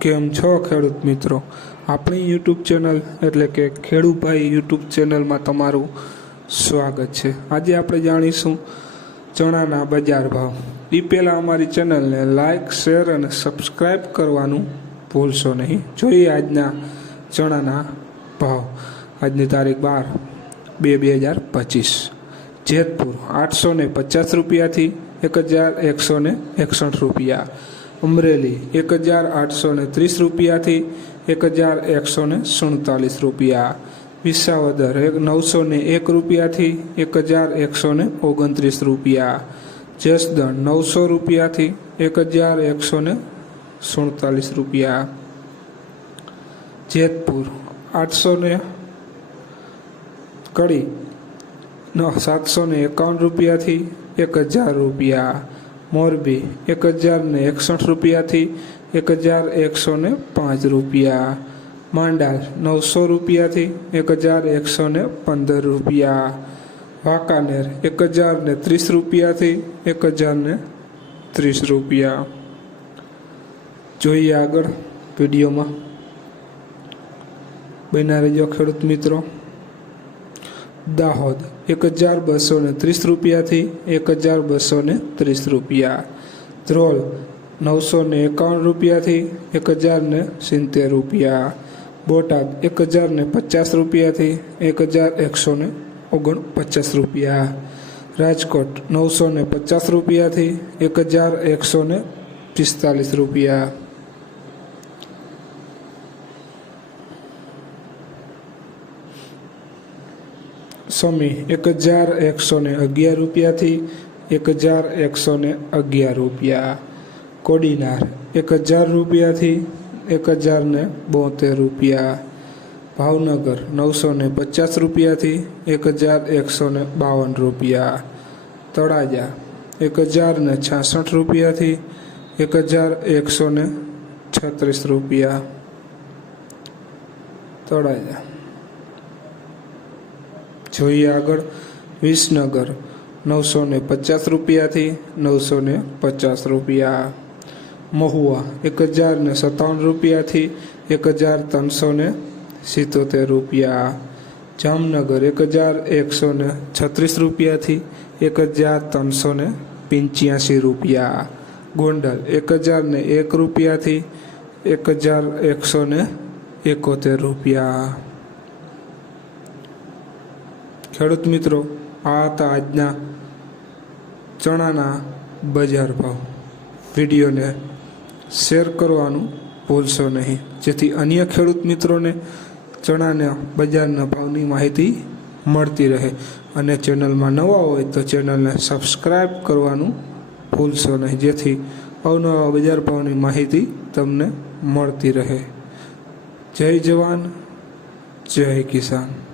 કેમ છો ખેડૂત મિત્રો? આપણી યુટ્યુબ ચેનલ એટલે કે ખેડૂભાઈ યુટ્યુબ ચેનલમાં તમારું સ્વાગત છે. આજે આપણે જાણીશું ચણાના બજાર ભાવ. એ પહેલાં અમારી ચેનલને લાઇક શેર અને સબસ્ક્રાઈબ કરવાનું ભૂલશો નહીં. જોઈએ આજના ચણાના ભાવ. આજની તારીખ બાર બે બે હજાર પચીસ. જેતપુર આઠસો પચાસ રૂપિયાથી એક હજાર એકસો એકસઠ રૂપિયા. અમરેલી એક હજાર આઠસો ને ત્રીસ રૂપિયાથી એક હજાર એકસો ને સુડતાલીસ રૂપિયા. વિસાવદર એક નવસો ને એક રૂપિયાથી એક હજાર એકસો ને ઓગણત્રીસ રૂપિયા. જસદણ નવસો રૂપિયાથી એક હજાર એકસો ને સુડતાલીસ રૂપિયા. જેતપુર આઠસો ને કડી સાતસો ને એકાવન રૂપિયાથી એક હજાર રૂપિયા. મોરબી એક હજાર ને એકસઠ રૂપિયાથી એક હજાર એકસો ને પાંચ રૂપિયા. માંડાલ નવસો રૂપિયાથી એક હજાર એકસો ને પંદર રૂપિયા. વાંકાનેર એક હજાર ને ત્રીસ રૂપિયાથી એક હજાર ને ત્રીસ રૂપિયા. જોઈએ આગળ વિડીયોમાં. બન્યા રહેજો ખેડૂત મિત્રો. દાહોદ. એક હજાર બસો ને ત્રીસ રૂપિયાથી એક હજાર બસો ને ત્રીસ રૂપિયા. ધ્રોલ, નવસો ને એકાવન રૂપિયાથી એક હજાર ને સિત્તેર રૂપિયા. બોટાદ, એક હજાર ને પચાસ રૂપિયાથી એક હજાર એકસો ને ઓગણપચાસ રૂપિયા. રાજકોટ, નવસો ને પચાસ રૂપિયાથી એક હજાર એકસો ને પિસ્તાલીસ રૂપિયા. સમી એક હજાર એકસો ને અગિયાર રૂપિયાથી એક હજાર એકસો ને અગિયાર રૂપિયા. કોડીનાર, એક હજાર રૂપિયાથી એક હજાર ને બોતેર રૂપિયા. ભાવનગર, નવસો ને પચાસ રૂપિયાથી એક હજાર એકસો ને બાવન રૂપિયા. તળાજા, એક હજાર ને છાસઠ રૂપિયાથી એક હજાર એકસો ને છત્રીસ રૂપિયા. તળાજા. જોઈએ આગળ. વિસનગર નવસો ને પચાસ રૂપિયાથી નવસો ને પચાસ રૂપિયા. મહુવા, એક હજાર ને સત્તાવન રૂપિયાથી એક હજાર ત્રણસો ને સિત્તોતેર રૂપિયા. જામનગર, એક હજાર એકસો ને છત્રીસ રૂપિયાથી એક હજાર ત્રણસો ને પંચ્યાસી રૂપિયા. ગોંડલ, એક હજાર ને એક રૂપિયાથી એક હજાર એકસો ને એકોતેર રૂપિયા. ખેડૂત મિત્રો, આ હતા આજના ચણાના બજાર ભાવ. વિડીયોને શેર કરવાનું ભૂલશો નહીં. જેથી અન્ય ખેડૂત મિત્રોને ચણાના બજારના ભાવની માહિતી મળતી રહે. અને ચેનલમાં નવા હોય તો ચેનલને સબસ્ક્રાઈબ કરવાનું ભૂલશો નહીં. જેથી અવનવા બજાર ભાવની માહિતી તમને મળતી રહે. જય જવાન, જય કિસાન.